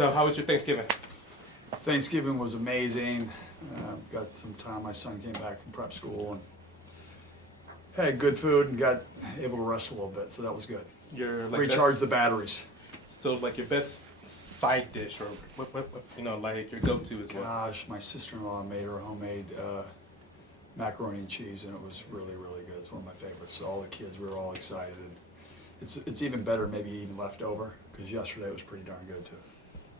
So how was your Thanksgiving? Thanksgiving was amazing. Got some time. My son came back from prep school and had good food and got able to rest a little bit, so that was good. Your like Recharge the batteries. So like your best side dish or what you know, like your go-to as well? Gosh, my sister-in-law made her homemade macaroni and cheese, and it was really, really good. It's one of my favorites. So all the kids, we were all excited. It's even better, maybe even left over, because yesterday it was pretty darn good too.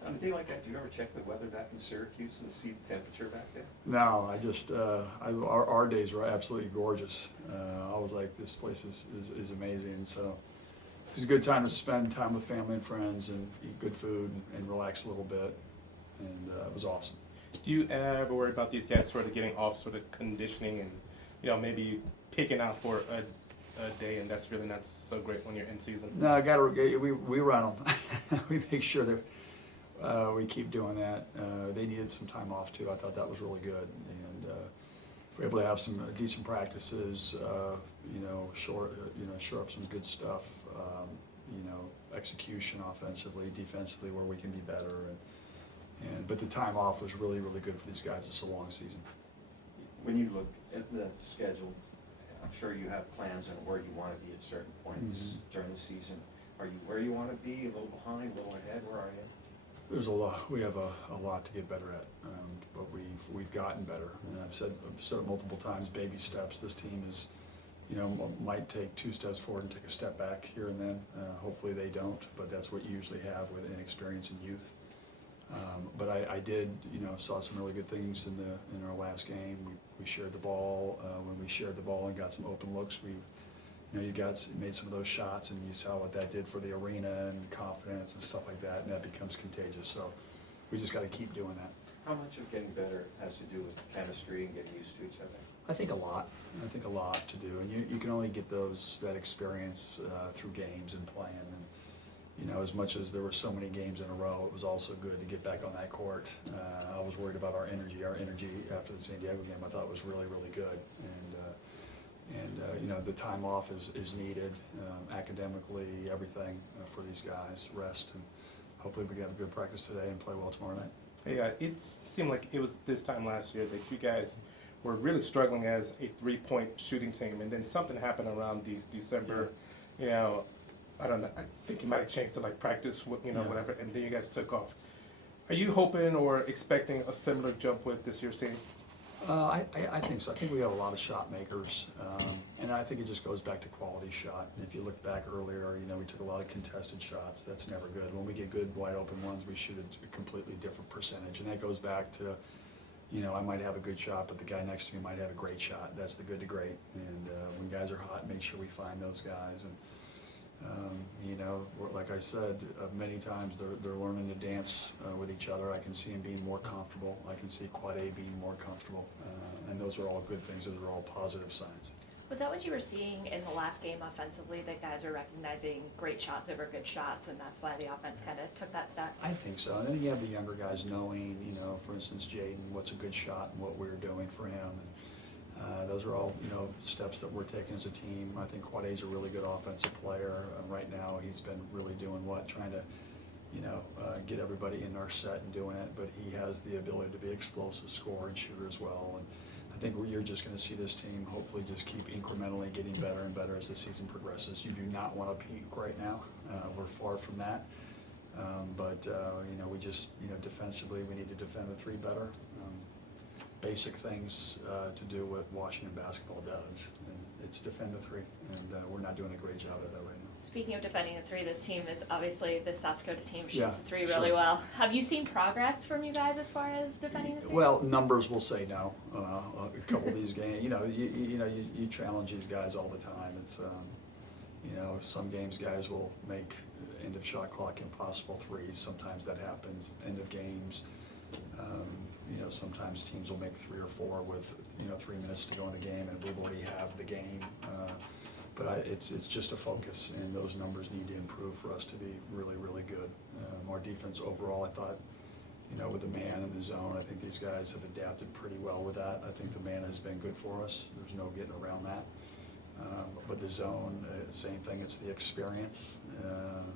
On a day like that, do you ever check the weather back in Syracuse and see the temperature back there? No, I just, our days were absolutely gorgeous. I was like, this place is amazing. So it was a good time to spend time with family and friends and eat good food and relax a little bit. And it was awesome. Do you ever worry about these guys sort of getting off sort of conditioning and, you know, maybe picking out for a day, and that's really not so great when you're in season? No, we run them. We make sure that we keep doing that. They needed some time off too. I thought that was really good, and we're able to have some decent practices. Shore up some good stuff. Execution offensively, defensively, where we can be better. But the time off was really, really good for these guys. It's a long season. When you look at the schedule, I'm sure you have plans on where you want to be at certain points during the season. Are you where you want to be? A little behind, a little ahead? Where are you? There's a lot. We have a lot to get better at, but we've gotten better. And I've said it multiple times. Baby steps. This team is, might take 2 steps forward and take a step back here and then. Hopefully they don't, but that's what you usually have with inexperience and youth. But I did, saw some really good things in our last game. We shared the ball. When we shared the ball and got some open looks, you made some of those shots, and you saw what that did for the arena and confidence and stuff like that, and that becomes contagious. So we just got to keep doing that. How much of getting better has to do with chemistry and getting used to each other? I think a lot. I think a lot to do, and you can only get that experience through games and playing. And as much as there were so many games in a row, it was also good to get back on that court. I was worried about our energy. Our energy after the San Diego game, I thought was really, really good. And the time off is needed academically, everything for these guys. Rest, and hopefully we can have a good practice today and play well tomorrow night. Hey, it seemed like it was this time last year that you guys were really struggling as a 3-point shooting team, and then something happened around December. I don't know. I think you might have changed to like practice, whatever, and then you guys took off. Are you hoping or expecting a similar jump with this year's team? I think so. I think we have a lot of shot makers, and I think it just goes back to quality shot. And if you look back earlier, we took a lot of contested shots. That's never good. When we get good wide open ones, we shoot a completely different percentage, and that goes back to, I might have a good shot, but the guy next to me might have a great shot. That's the good to great. And when guys are hot, make sure we find those guys. And like I said, many times they're learning to dance with each other. I can see them being more comfortable. I can see Quad A being more comfortable, and those are all good things. Those are all positive signs. Was that what you were seeing in the last game offensively, that guys were recognizing great shots over good shots, and that's why the offense kind of took that step? I think so. And then you have the younger guys knowing, for instance, Jaden, what's a good shot and what we're doing for him. And those are all, steps that we're taking as a team. I think Quad A's a really good offensive player. Right now, he's been really doing trying to, get everybody in our set and doing it. But he has the ability to be explosive scorer and shooter as well. And I think you're just going to see this team hopefully just keep incrementally getting better and better as the season progresses. You do not want to peak right now. We're far from that. But we just, defensively, we need to defend the 3 better. Basic things to do what Washington basketball does, and it's defend the 3, and we're not doing a great job of that right now. Speaking of defending the 3, this team is obviously, the South Dakota team shoots Yeah, the 3 really well. Have you seen progress from you guys as far as defending the 3? Well, numbers will say no. A couple of these games, you challenge these guys all the time. It's some games guys will make end of shot clock impossible 3s. Sometimes that happens. End of games. Sometimes teams will make 3 or 4 with 3 minutes to go in the game, and we already have the game. But it's just a focus, and those numbers need to improve for us to be really, really good. Our defense overall, I thought, with the man and the zone, I think these guys have adapted pretty well with that. I think the man has been good for us. There's no getting around that. But the zone, same thing. It's the experience, and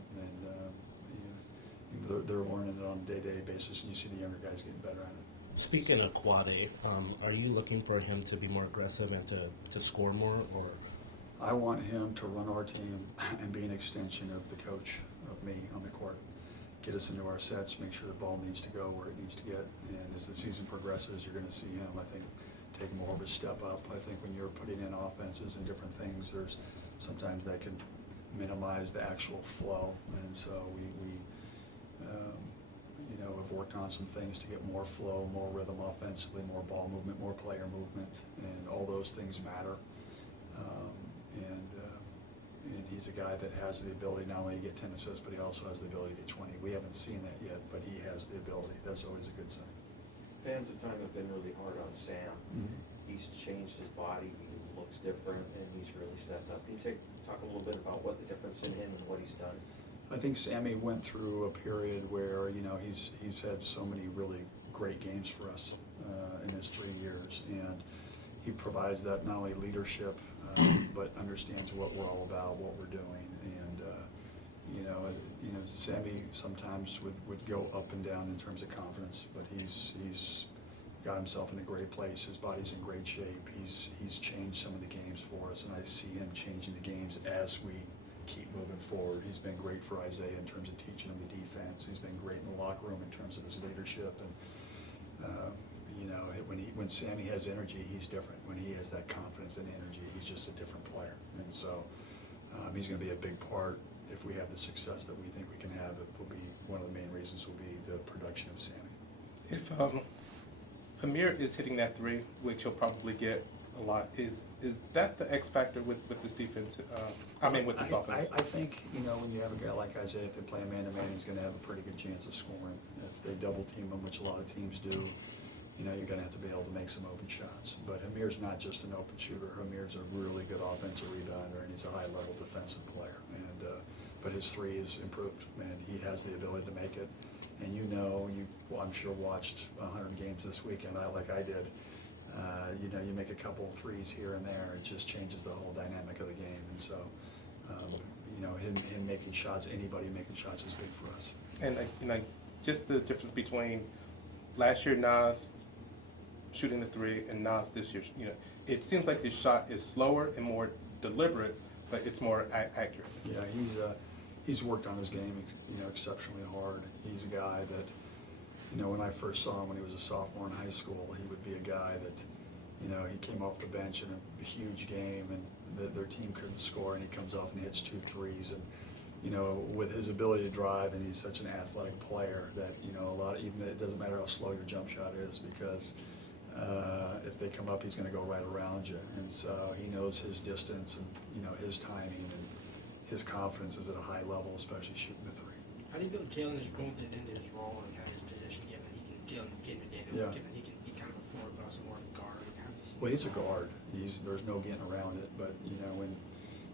they're learning it on a day-to-day basis, and you see the younger guys getting better at it. Speaking of Quad A, are you looking for him to be more aggressive and to score more, or? I want him to run our team and be an extension of the coach, of me on the court. Get us into our sets, make sure the ball needs to go where it needs to get. And as the season progresses, you're going to see him, I think, take more of a step up. I think when you're putting in offenses and different things, there's sometimes that can minimize the actual flow. And so we have worked on some things to get more flow, more rhythm offensively, more ball movement, more player movement, and all those things matter. And he's a guy that has the ability not only to get 10 assists, but he also has the ability to get 20. We haven't seen that yet, but he has the ability. That's always a good sign. Fans at times have been really hard on Sam. Mm-hmm. He's changed his body, he looks different, and he's really stepped up. Can you talk a little bit about what the difference in him and what he's done? I think Sammy went through a period where, he's had so many really great games for us in his 3 years, and he provides that not only leadership, but understands what we're all about, what we're doing, and Sammy sometimes would go up and down in terms of confidence, but he's got himself in a great place. His body's in great shape. He's changed some of the games for us, and I see him changing the games as we keep moving forward. He's been great for Isaiah in terms of teaching him the defense. He's been great in the locker room in terms of his leadership, and when Sammy has energy, he's different. When he has that confidence and energy, he's just a different player. And so he's going to be a big part. If we have the success that we think we can have, it will be one of the main reasons will be the production of Sammy. If Hamir is hitting that three, which he'll probably get a lot, is that the X factor with this defense? With this offense? I think, when you have a guy like Isaiah, if they play man-to-man, he's going to have a pretty good chance of scoring. If they double team him, which a lot of teams do, you're going to have to be able to make some open shots. But Hamir's not just an open shooter. Hamir's a really good offensive rebounder, and he's a high-level defensive player. But his three is improved, and he has the ability to make it. And I'm sure watched 100 games this weekend, like I did. You make a couple threes here and there, it just changes the whole dynamic of the game. And so, him making shots, anybody making shots is big for us. And just the difference between last year Nas shooting the three and Nas this year, it seems like his shot is slower and more deliberate, but it's more accurate. Yeah, he's worked on his game, exceptionally hard. He's a guy that, when I first saw him when he was a sophomore in high school, he would be a guy that, he came off the bench in a huge game and their team couldn't score, and he comes off and hits 2 threes. And, with his ability to drive, and he's such an athletic player that, even it doesn't matter how slow your jump shot is, because if they come up, he's going to go right around you. And so he knows his distance and, his timing, and his confidence is at a high level, especially shooting the three. How do you build Jalen is molded into his role and kind of his position, given he can Jalen McDaniels, Yeah. given he can be kind of a forward, but also more of a guard? How do you see Well, he's a guard. There's no getting around it. But when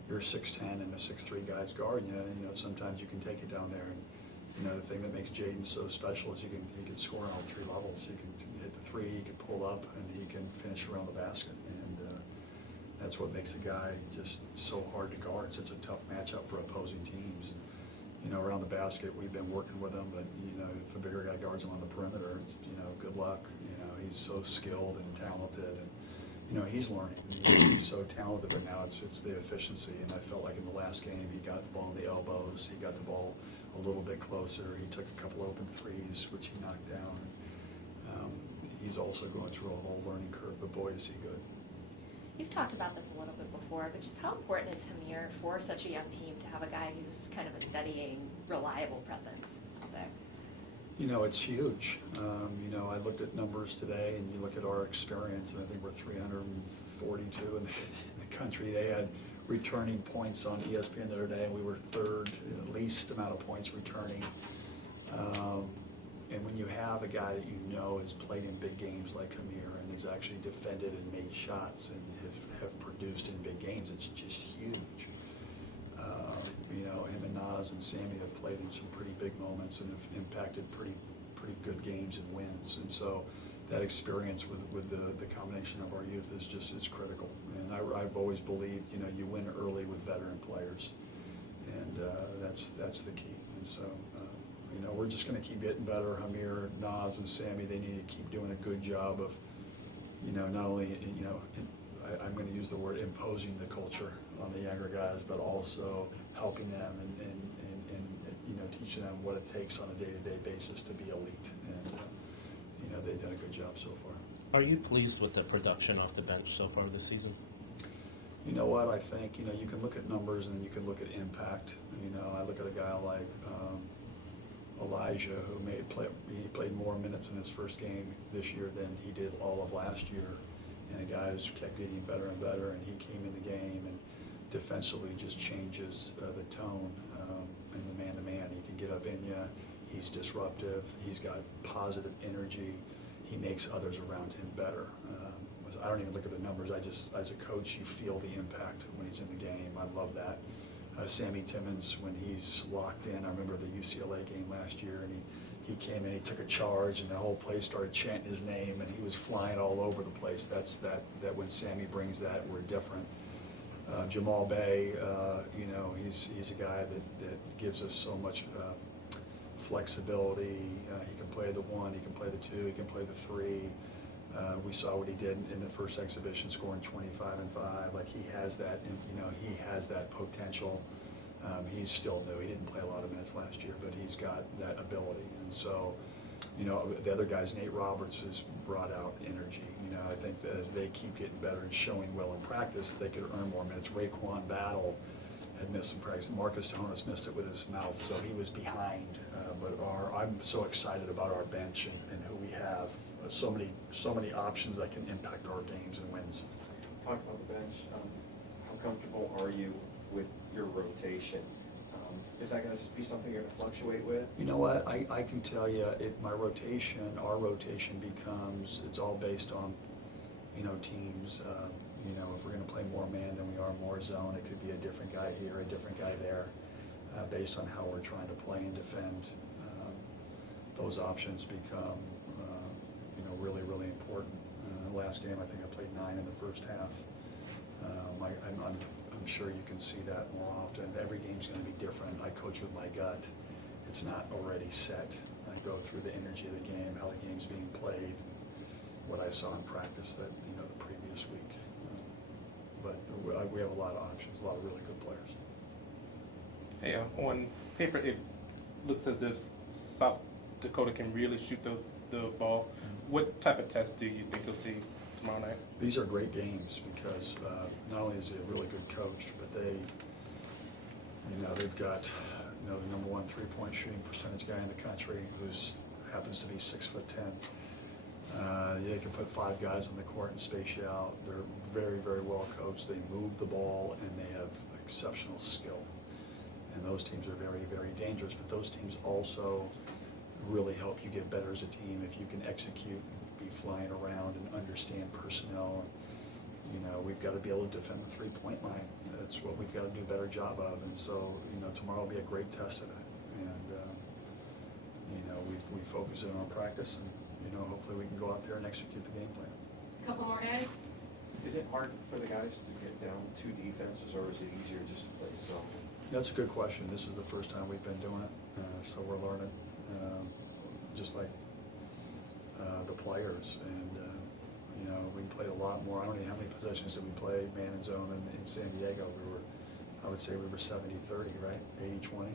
you're 6'10" and a 6'3" guy's guarding you, sometimes you can take it down there. And the thing that makes Jaden so special is he can score on all 3 levels. He can hit the three, he can pull up, and he can finish around the basket. And that's what makes the guy just so hard to guard. Such a tough matchup for opposing teams. And, around the basket, we've been working with him, but if a bigger guy guards him on the perimeter, good luck. He's so skilled and talented, and he's learning. He's so talented, but now it's the efficiency. And I felt like in the last game, he got the ball in the elbows. He got the ball a little bit closer. He took a couple open threes, which he knocked down. He's also going through a whole learning curve, but boy, is he good. You've talked about this a little bit before, but just how important is Hamir for such a young team to have a guy who's kind of a steadying, reliable presence out there? It's huge. I looked at numbers today, and you look at our experience, and I think we're 342 in the country. They had returning points on ESPN the other day, and we were third in the least amount of points returning. And when you have a guy that has played in big games like Hamir and has actually defended and made shots and have produced in big games, it's just huge. Him and Nas and Sammy have played in some pretty big moments and have impacted pretty good games and wins. And so that experience with the combination of our youth is critical. And I've always believed, you win early with veteran players, and that's the key. And so You know, we're just going to keep getting better. Hamir, Nas, and Sammy, they need to keep doing a good job of, you know, not only, you know, I'm going to use the word imposing the culture on the younger guys, but also helping them and you know, teaching them what it takes on a day-to-day basis to be elite. And, you know, they've done a good job so far. Are you pleased with the production off the bench so far this season? You know what, I think, you know, you can look at numbers and you can look at impact. You know, I look at a guy like Elijah, who he played more minutes in his first game this year than he did all of last year. And a guy who's kept getting better and better, and he came in the game and defensively just changes the tone in the man-to-man. He can get up in you. He's disruptive. He's got positive energy. He makes others around him better. I don't even look at the numbers. I just, as a coach, you feel the impact when he's in the game. I love that. Sammy Timmons, when he's locked in, I remember the UCLA game last year, and he came in, he took a charge, and the whole place started chanting his name, and he was flying all over the place. That's that when Sammy brings that, we're different. Jamal Bay, you know, he's a guy that gives us so much flexibility. He can play the 1, he can play the 2, he can play the 3. We saw what he did in the first exhibition, scoring 25 and 5. Like, he has that, you know, he has that potential. He's still new. He didn't play a lot of minutes last year, but he's got that ability. And so, you know, the other guys, Nate Roberts has brought out energy. You know, I think that as they keep getting better and showing well in practice, they could earn more minutes. Raekwon Battle had missed some practice. Marcus Tohonis missed it with his mouth, so he was behind. But I'm so excited about our bench and who we have. So many options that can impact our games and wins. Talk about the bench. How comfortable are you with your rotation? Is that going to be something you're going to fluctuate with? You know what? I can tell you, our rotation becomes, it's all based on, you know, teams. You know, if we're going to play more man than we are more zone, it could be a different guy here, a different guy there, based on how we're trying to play and defend. Those options become, you know, really, really important. Last game, I think I played 9 in the first half. I'm sure you can see that more often. Every game's going to be different. I coach with my gut. It's not already set. I go through the energy of the game, how the game's being played, what I saw in practice that, you know, the previous week. But we have a lot of options, a lot of really good players. Hey, on paper, it looks as if South Dakota can really shoot the ball. What type of test do you think you'll see tomorrow night? These are great games because not only is he a really good coach, but they've got, you know, the #1 3-point shooting percentage guy in the country who's happens to be 6'10". They can put 5 guys on the court and space you out. They're very, very well coached. They move the ball and they have exceptional skill. And those teams are very, very dangerous. But those teams also really help you get better as a team if you can execute, be flying around and understand personnel. You know, we've got to be able to defend the 3-point line. That's what we've got to do a better job of. And so, you know, tomorrow will be a great test of it. And, you know, we focus in on practice and, you know, hopefully we can go out there and execute the game plan. Couple more guys. Is it hard for the guys to get down 2 defenses, or is it easier just to play zone? That's a good question. This is the first time we've been doing it, so we're learning, just like the players. And you know, we played a lot more. I don't know how many possessions did we play man and zone in San Diego. I would say we were 70-30, right? 80-20.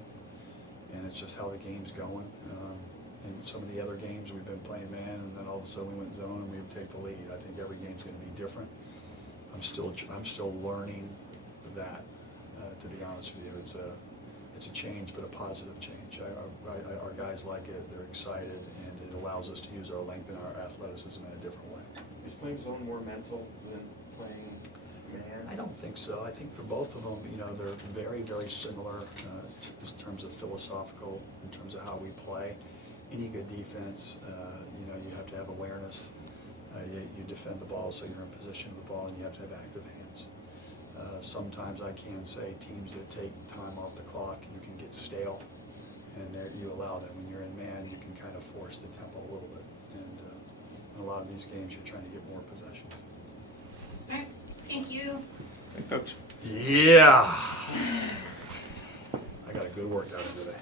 And it's just how the game's going. In some of the other games we've been playing man, and then all of a sudden we went zone and we would take the lead. I think every game's going to be different. I'm still learning that. To be honest with you, it's a change, but a positive change. Our guys like it. They're excited, and it allows us to use our length and our athleticism in a different way. Is playing zone more mental than playing man? I don't think so. I think for both of them, you know, they're very, very similar in terms of philosophical, in terms of how we play. Any good defense, you know, you have to have awareness. You defend the ball, so you're in position of the ball, and you have to have active hands. Sometimes I can say teams that take time off the clock, you can get stale, and there you allow that. When you're in man, you can kind of force the tempo a little bit. And in a lot of these games, you're trying to get more possessions. All right. Thank you. Thanks, Coach. Yeah. I got a good workout today.